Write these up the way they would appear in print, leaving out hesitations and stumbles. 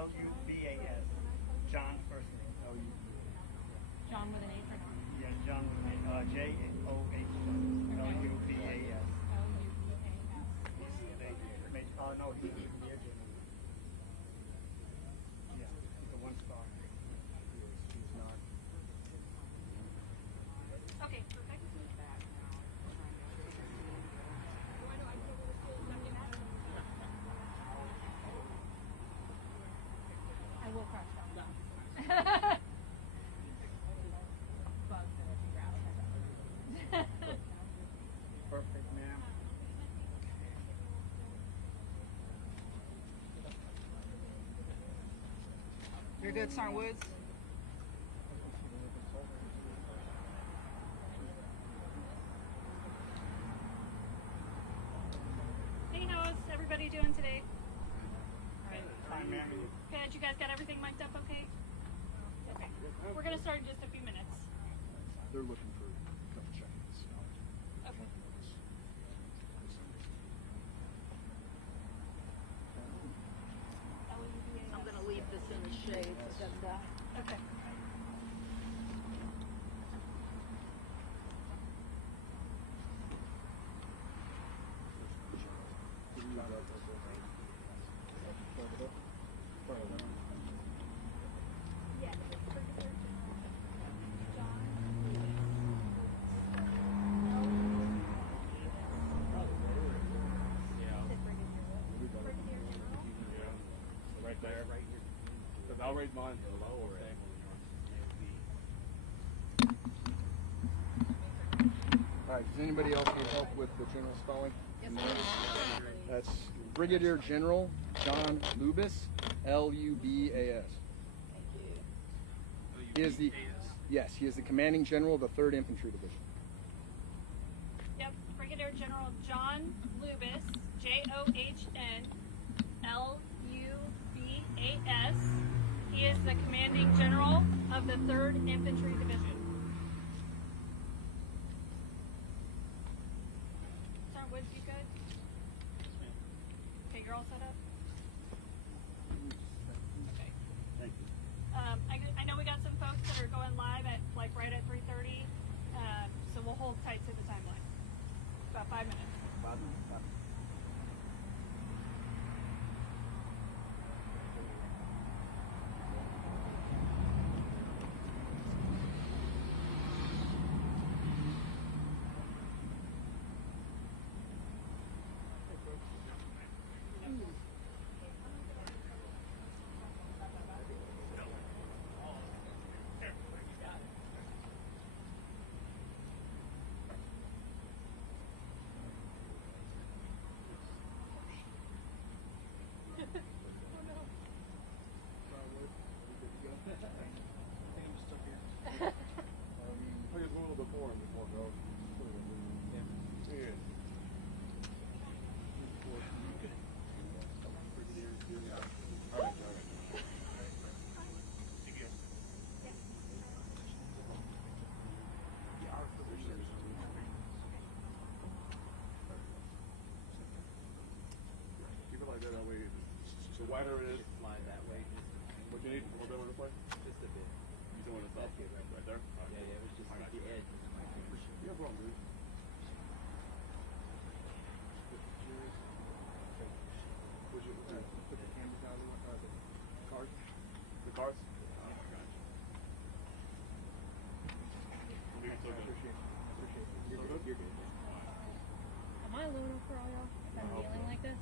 L-U-B-A-S. John first name. John with an H or not? Yeah, John with an A. J-O-H. L-U-B-A-S. Oh, no, he's a Brigadier General. Yeah, he's a one-star. He's not. Okay, perfect. I will crush that. Perfect, ma'am. You're good, Sergeant Woods? Hey, how's everybody doing today? All right. Fine, ma'am. Good. You guys got everything mic'd up okay? Okay. We're going to start in just a few minutes. They're looking for a couple check-ins. Okay. I'm going to leave this in the shade so it doesn't die. Okay. Right there. Because I'll raise mine to the lower. All right, does anybody else need help with the general spelling? Yes, That's Brigadier General John Lubis, L-U-B-A-S. He is the, yes, he is the commanding general of the 3rd Infantry Division. Yep. Brigadier General John Lubis, J-O-H-N-L-U-B-A-S. He is the commanding general of the 3rd Infantry Division. Sergeant Woods, you good? Okay, you're all set up? Okay. Thank you. I know we got some folks that are going live at like right at 3:30, so we'll hold tight to the timeline. About 5 minutes. 5 minutes. 5 minutes. That way, so wider it is. Slide that way. What you need? A little bit more this way? Just a bit. You don't want to stop? Right there? All right. Yeah, it was just I like got the you. edge. Yeah, no problem, dude. Would you put the cameras down the cards? The cards? Oh, my gosh. I appreciate it. You're good? You're good. Am I aluminum for all y'all? If I'm dealing like this?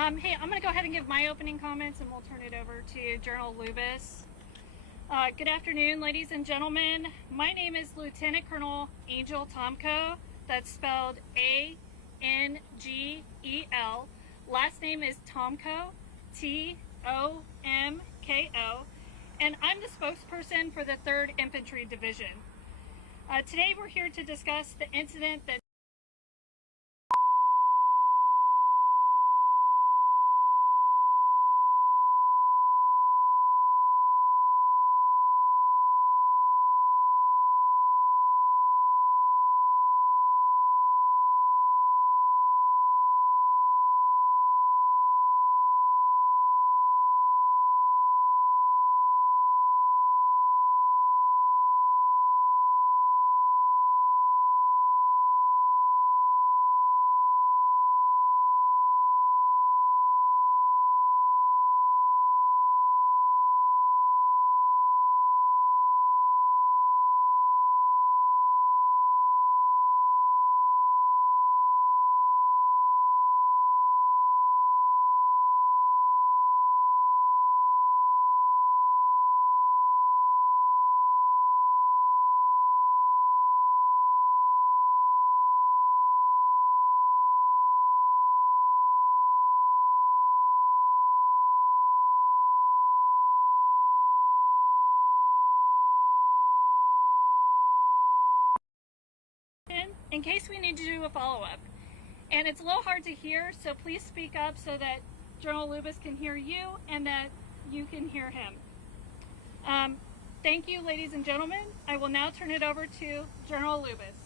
Hey, I'm going to go ahead and give my opening comments, and we'll turn it over to General Lubis. Good afternoon, ladies and gentlemen. My name is Lieutenant Colonel Angel Tomko. That's spelled A-N-G-E-L. Last name is Tomko, T-O-M-K-O. And I'm the spokesperson for the 3rd Infantry Division. Today we're here to discuss the incident that in case we need to do a follow-up. And it's a little hard to hear, so please speak up so that General Lubis can hear you and that you can hear him. Thank you, ladies and gentlemen. I will now turn it over to General Lubis.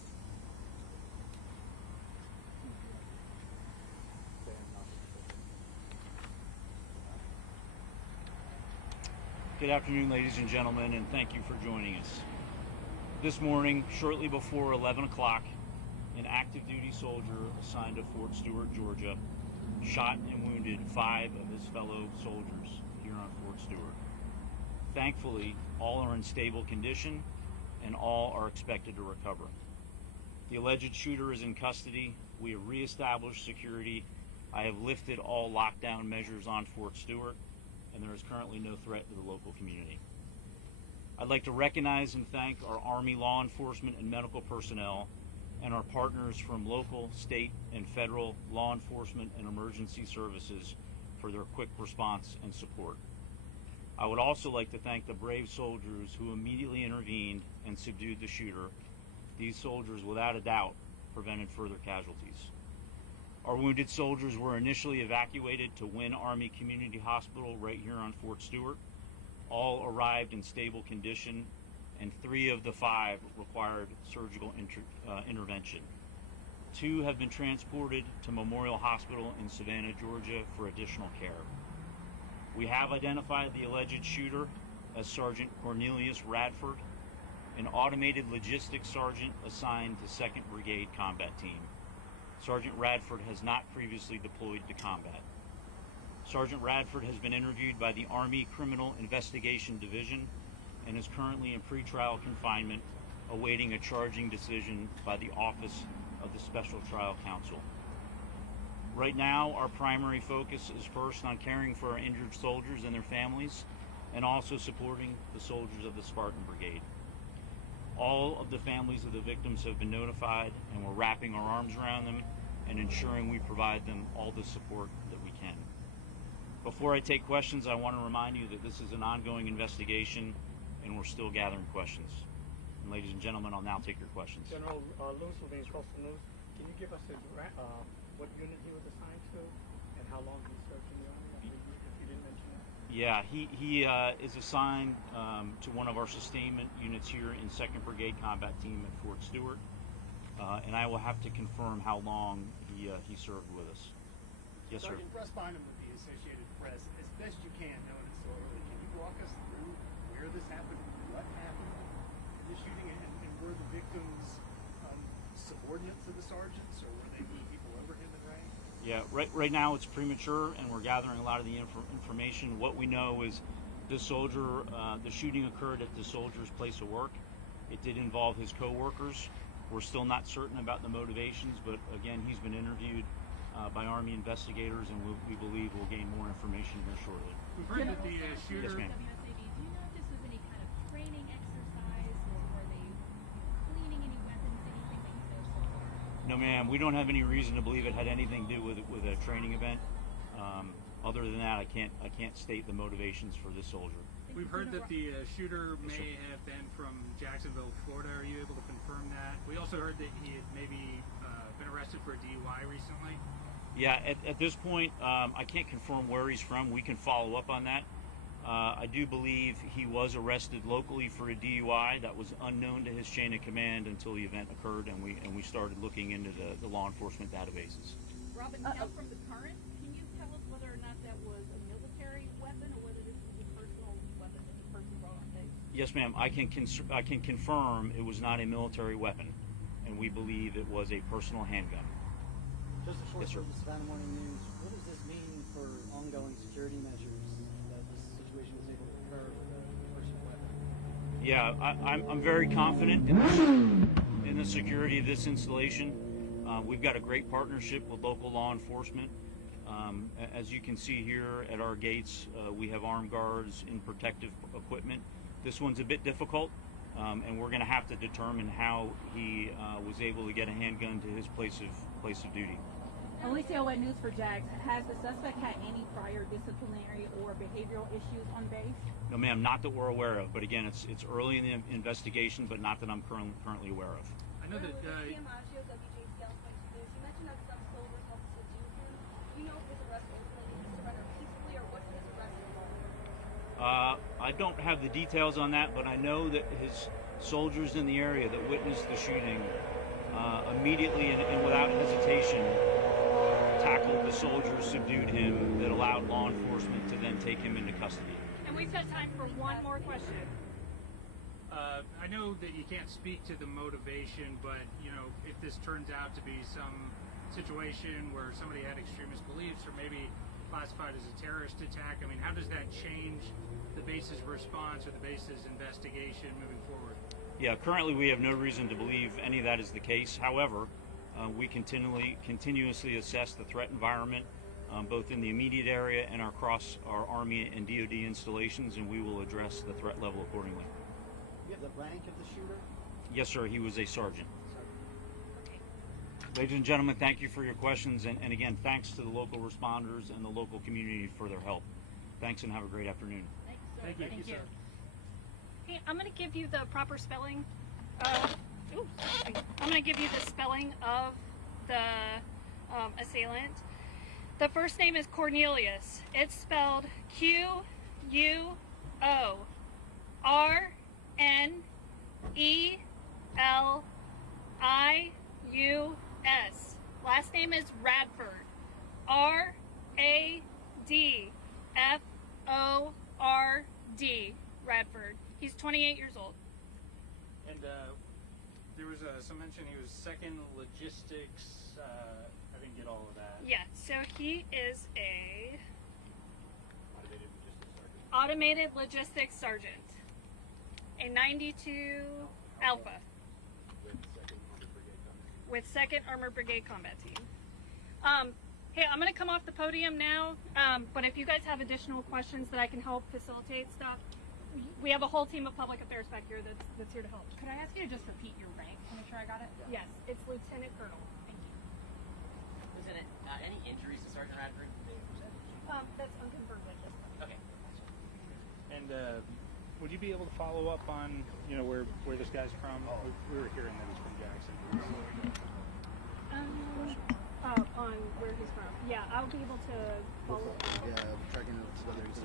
Good afternoon, ladies and gentlemen, and thank you for joining us. This morning, shortly before 11 o'clock, an active duty soldier assigned to Fort Stewart, Georgia, shot and wounded 5 of his fellow soldiers here on Fort Stewart. Thankfully, all are in stable condition and all are expected to recover. The alleged shooter is in custody. We have reestablished security. I have lifted all lockdown measures on Fort Stewart, and there is currently no threat to the local community. I'd like to recognize and thank our Army law enforcement and medical personnel and our partners from local, state, and federal law enforcement and emergency services for their quick response and support. I would also like to thank the brave soldiers who immediately intervened and subdued the shooter. These soldiers, without a doubt, prevented further casualties. Our wounded soldiers were initially evacuated to Wynn Army Community Hospital right here on Fort Stewart. All arrived in stable condition, and 3 of the 5 required surgical intervention. 2 have been transported to Memorial Hospital in Savannah, Georgia for additional care. We have identified the alleged shooter as Sergeant Cornelius Radford, an automated logistics sergeant assigned to 2nd Brigade Combat Team. Sergeant Radford has not previously deployed to combat. Sergeant Radford has been interviewed by the Army Criminal Investigation Division and is currently in pretrial confinement, awaiting a charging decision by the Office of the Special Trial Counsel. Right now, our primary focus is first on caring for our injured soldiers and their families, and also supporting the soldiers of the Spartan Brigade. All of the families of the victims have been notified, and we're wrapping our arms around them and ensuring we provide them all the support that we can. Before I take questions, I want to remind you that this is an ongoing investigation and we're still gathering questions. And ladies and gentlemen, I'll now take your questions. General Lewis with the Instructional News. Can you give us what unit he was assigned to and how long he served in the Army? If you didn't mention that. Yeah, he is assigned to one of our sustainment units here in 2nd Brigade Combat Team at Fort Stewart. And I will have to confirm how long he served with us. Yes, sir. Sergeant, Russ Bynum with the Associated Press. As best you can, knowing it's so early, can you walk us through where this happened, what happened, the shooting, and were the victims subordinates of the sergeants, or were they people over him in rank? Yeah, right now it's premature, and we're gathering a lot of the information. What we know is the soldier, the shooting occurred at the soldier's place of work. It did involve his co-workers. We're still not certain about the motivations, but again, he's been interviewed by Army investigators, and we believe we'll gain more information here shortly. We've heard that the shooter. Yes, ma'am. WSAB, do you know if this was any kind of training exercise, or were they cleaning any weapons, anything that you know so far? No, ma'am. We don't have any reason to believe it had anything to do with a training event. Other than that, I can't state the motivations for this soldier. We've heard that the shooter Yes, sir. may have been from Jacksonville, Florida. Are you able to confirm that? We also heard that he had maybe been arrested for a DUI recently. Yeah, at this point, I can't confirm where he's from. We can follow up on that. I do believe he was arrested locally for a DUI that was unknown to his chain of command until the event occurred, and we started looking into the law enforcement databases. Robin, now from the current, can you tell us whether or not that was a military weapon, or whether this was a personal weapon that the person brought on base? Yes, ma'am. I can confirm it was not a military weapon, and we believe it was a personal handgun. Just a short Yes, sir. word to Savannah Morning News. What does this mean for ongoing security measures that this situation was able to occur with a personal weapon? Yeah, I'm very confident in the security of this installation. We've got a great partnership with local law enforcement. As you can see here at our gates, we have armed guards in protective equipment. This one's a bit difficult, and we're going to have to determine how he was able to get a handgun to his place of duty. Alicia Owed News for Jags. Has the suspect had any prior disciplinary or behavioral issues on base? No, ma'am, not that we're aware of. But again, it's early in the investigation, but not that I'm currently aware of. I know that You mentioned that some soldiers helped subdue him. Do you know if his arrest ultimately he surrendered peacefully, or what did his arrest involve? I don't have the details on that, but I know that his soldiers in the area that witnessed the shooting immediately and without hesitation tackled the soldiers, subdued him, that allowed law enforcement to then take him into custody. And we've got time for one more question. I know that you can't speak to the motivation, but you know, if this turns out to be some situation where somebody had extremist beliefs, or maybe classified as a terrorist attack, I mean, how does that change the base's response or the base's investigation moving forward? Yeah, currently we have no reason to believe any of that is the case. However, we continuously assess the threat environment, both in the immediate area and across our Army and DoD installations, and we will address the threat level accordingly. You have the rank of the shooter? Yes, sir. He was a sergeant. Ladies and gentlemen, thank you for your questions, and again, thanks to the local responders and the local community for their help. Thanks, and have a great afternoon. Thank you. Thank you. Hey, I'm going to give you the proper spelling. I'm going to give you the spelling of the assailant. The first name is Cornelius. It's spelled Q-U-O-R-N-E-L-I-U-S. Last name is Radford. R-A-D-F-O-R-D. Radford. He's 28 years old. And there was some mention he was second logistics. I didn't get all of that. Yeah, so he is a automated logistics sergeant, a 92 Alpha with 2nd Armored Brigade Combat Team. Hey, I'm going to come off the podium now, but if you guys have additional questions that I can help facilitate stuff, we have a whole team of public affairs back here that's here to help. Could I ask you to just repeat your rank to make sure I got it? Yes, it's Lieutenant Colonel. Thank you. Lieutenant, any injuries to Sergeant Radford? That's unconfirmed at this point. Okay. And would you be able to follow up on, you know, where this guy's from? We were hearing that he's from Jackson. On where he's from. Yeah, I'll be able to follow up. Yeah, tracking whether he's